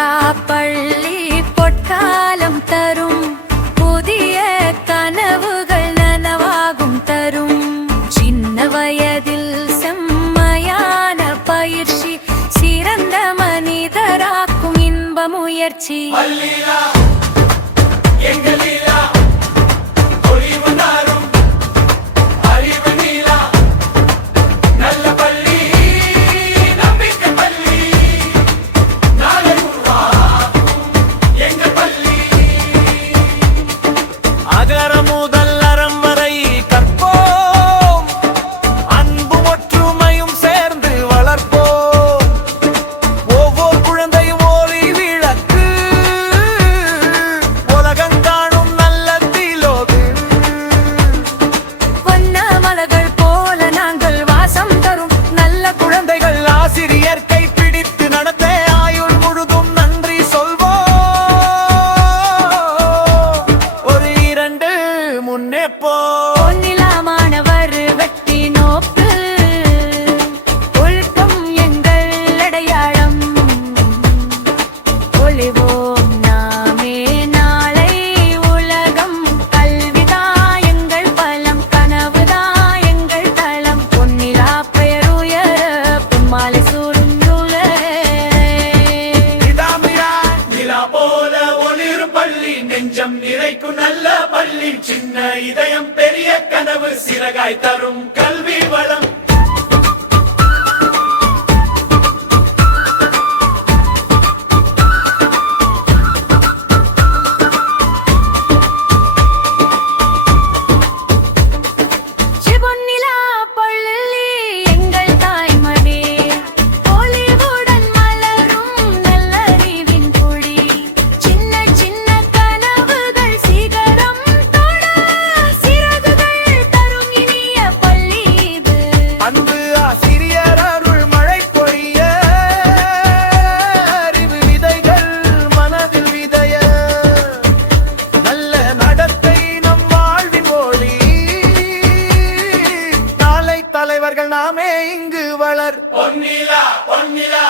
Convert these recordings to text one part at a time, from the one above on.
பொன்னிலா பள்ளி பொற்காலம் தரும் புதிய கனவுகள் நனவாகும் தரும் சின்ன வயதில் செம்மையான பயிற்சி சிறந்த மனிதராக்கும் இன்ப முயற்சி நெஞ்சம் நிறைக்கும் நல்ல பள்ளி சின்ன இதயம் பெரிய கனவு சிறகாய் தரும் கல்வி வளம் நாமே இங்கு வளர் பொன்னிலா பொன்னிலா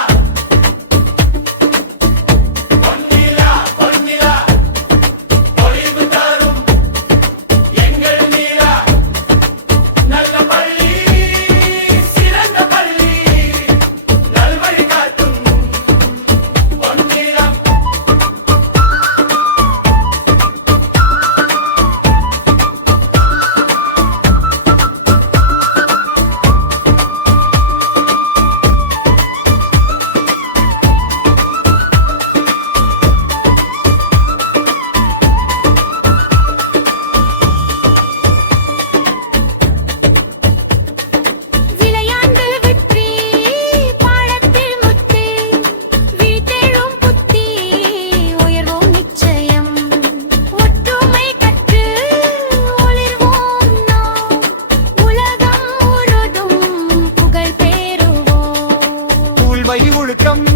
ஒழுக்கம்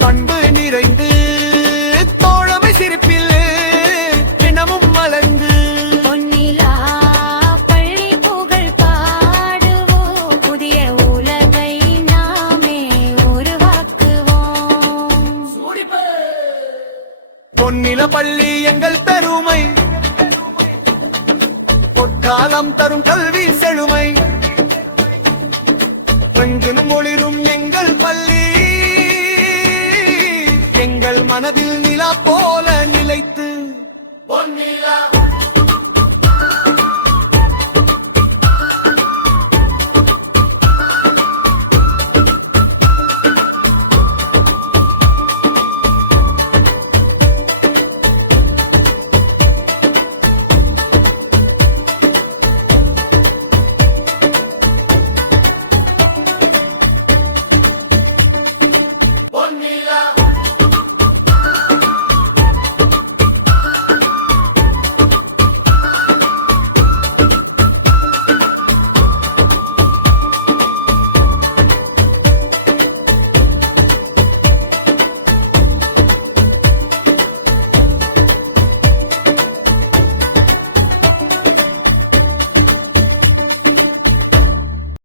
பண்பு நிறைந்து தோழமை சிரிப்பில் தினமும் மலர்ந்து பொன்னிலா பள்ளி புகழ் பாடுவோம் புதிய உலகை நாமே உருவாக்குவோம் பொன்னில பள்ளி எங்கள் பெருமை பொற்காலம் தரும் கல்வி செழுமை எங்கும் ஒளிரும் எங்கள் பள்ளி எங்கள் மனதில் நிலா போல நிலைத்து பொன்னிலா